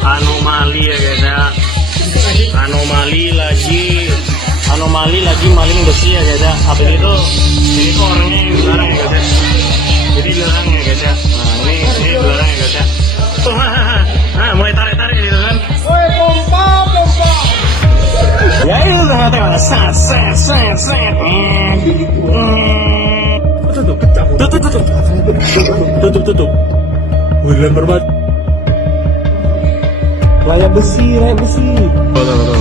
anomali ya guys ya. Anomali lagi maling besi ya guys ya. Habis itu ini tuh orangnya yang dilarang ya guys ya. Jadi dilarang ya guys ya. Nah ini dilarang ya guys ya. Tuh mulai tarik gitu kan. Woi, pompa. Ya itu tengah-tengah set. Tutup. Wih, lempar banget. Layar besi. Tuh.